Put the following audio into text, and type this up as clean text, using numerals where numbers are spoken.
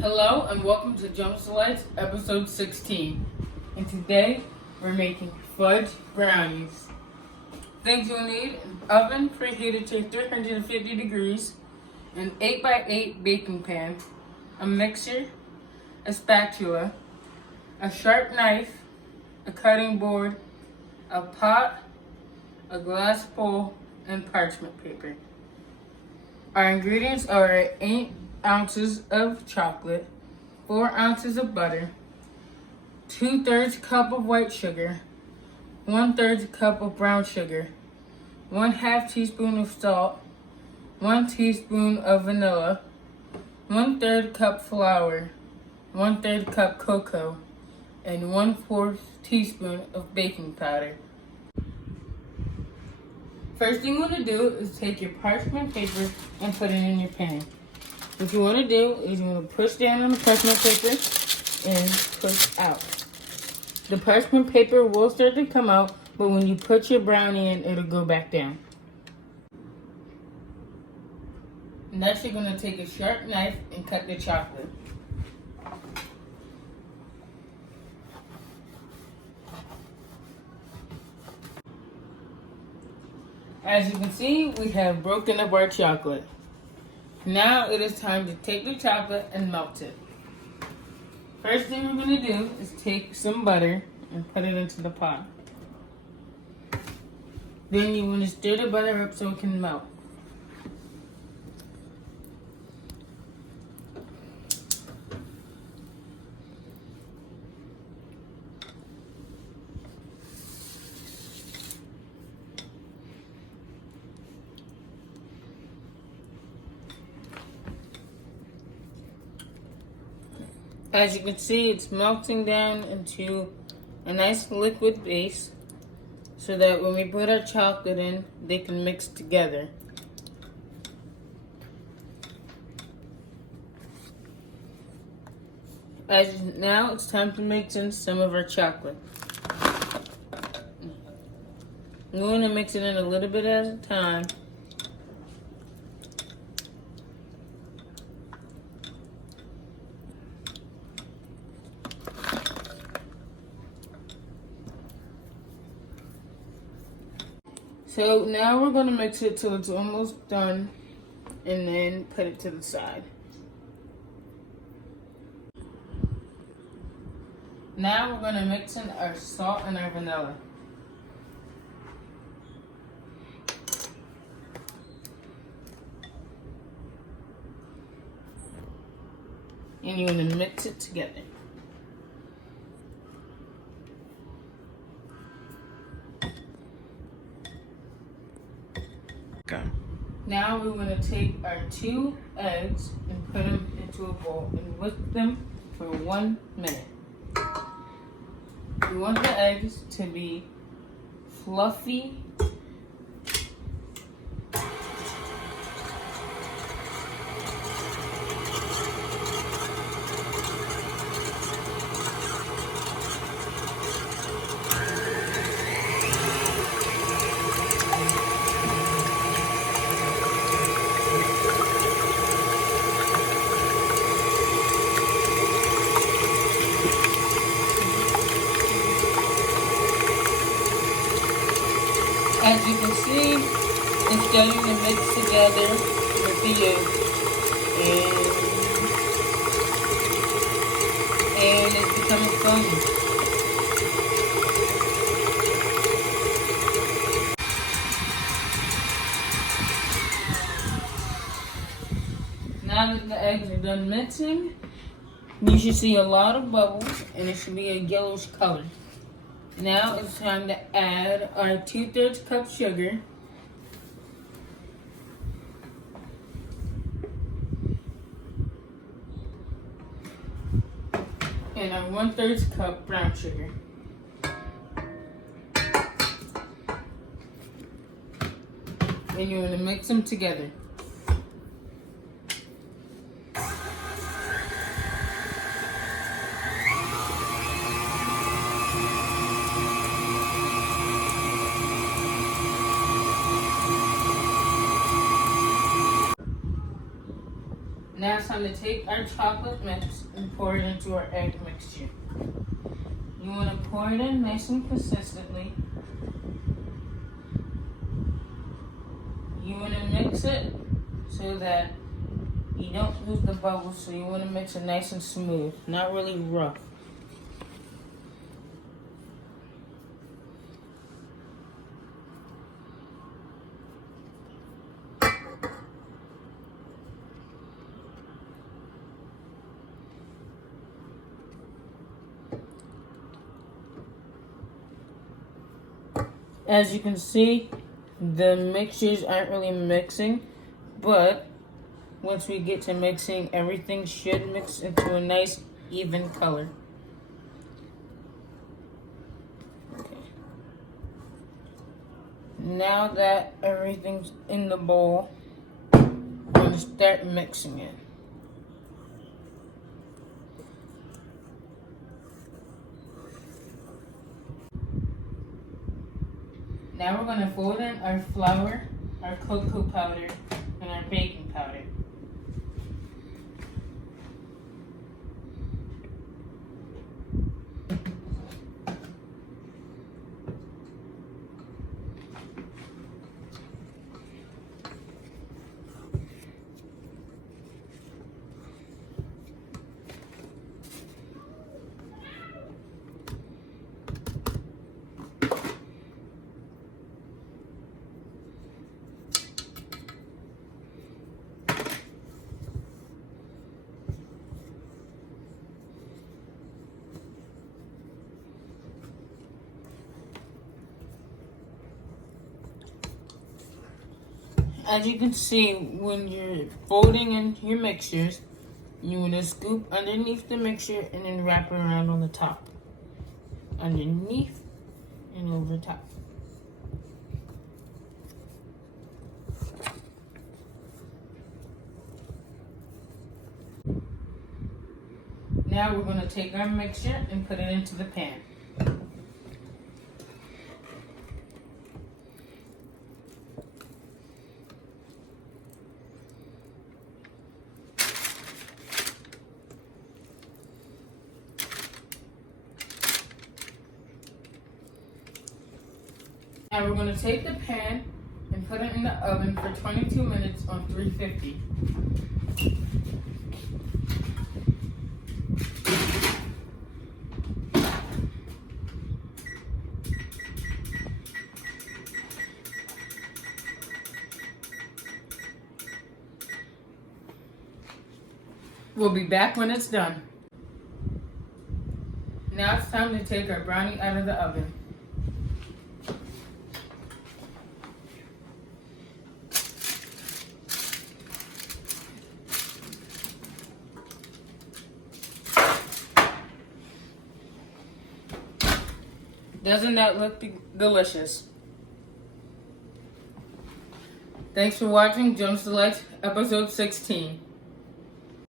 Hello and welcome to Jonah's Delights, episode 16. And today we're making fudge brownies. Things you'll need: an oven preheated to 350 degrees, an 8x8 baking pan, a mixer, a spatula, a sharp knife, a cutting board, a pot, a glass bowl, and parchment paper. Our ingredients are 8 ounces of chocolate, 4 ounces of butter, 2/3 cup of white sugar, 1/3 cup of brown sugar, 1/2 teaspoon of salt, 1 teaspoon of vanilla, 1/3 cup flour, 1/3 cup cocoa, and 1/4 teaspoon of baking powder. First thing you want to do is take your parchment paper and put it in your pan. What you want to do is you want to push down on the parchment paper and push out. The parchment paper will start to come out, but when you put your brownie in, it'll go back down. Next, you're going to take a sharp knife and cut the chocolate. As you can see, we have broken up our chocolate. Now it is time to take the chocolate and melt it. First thing we're going to do is take some butter and put it into the pot. Then you want to stir the butter up so it can melt. As you can see, it's melting down into a nice liquid base so that when we put our chocolate in, they can mix together. Now it's time to mix in some of our chocolate. We're going to mix it in a little bit at a time. So now we're going to mix it till it's almost done and then put it to the side. Now we're going to mix in our salt and our vanilla. And you're going to mix it together. Now we're going to take our 2 eggs and put them into a bowl and whisk them for 1 minute. We want the eggs to be fluffy . As you can see, it's starting to mix together with the yolk, and it's becoming foamy. Now that the eggs are done mixing, you should see a lot of bubbles, and it should be a yellowish color. Now it's time to add our 2/3 cup sugar, and our 1/3 cup brown sugar. And you're going to mix them together. Now it's time time to take our chocolate mix and pour it into our egg mixture. You want to pour it in nice and consistently. You want to mix it so that you don't lose the bubbles, so you want to mix it nice and smooth, not really rough. As you can see, the mixtures aren't really mixing, but once we get to mixing, everything should mix into a nice, even color. Okay. Now that everything's in the bowl, I'm going to start mixing it. Now we're going to fold in our flour, our cocoa powder, and our baking powder. As you can see, when you're folding in your mixtures, you want to scoop underneath the mixture and then wrap it around on the top. Underneath and over top. Now we're going to take our mixture and put it into the pan. Now we're going to take the pan and put it in the oven for 22 minutes on 350. We'll be back when it's done. Now it's time to take our brownie out of the oven. Doesn't that look delicious? Thanks for watching Jonah Delights episode 16.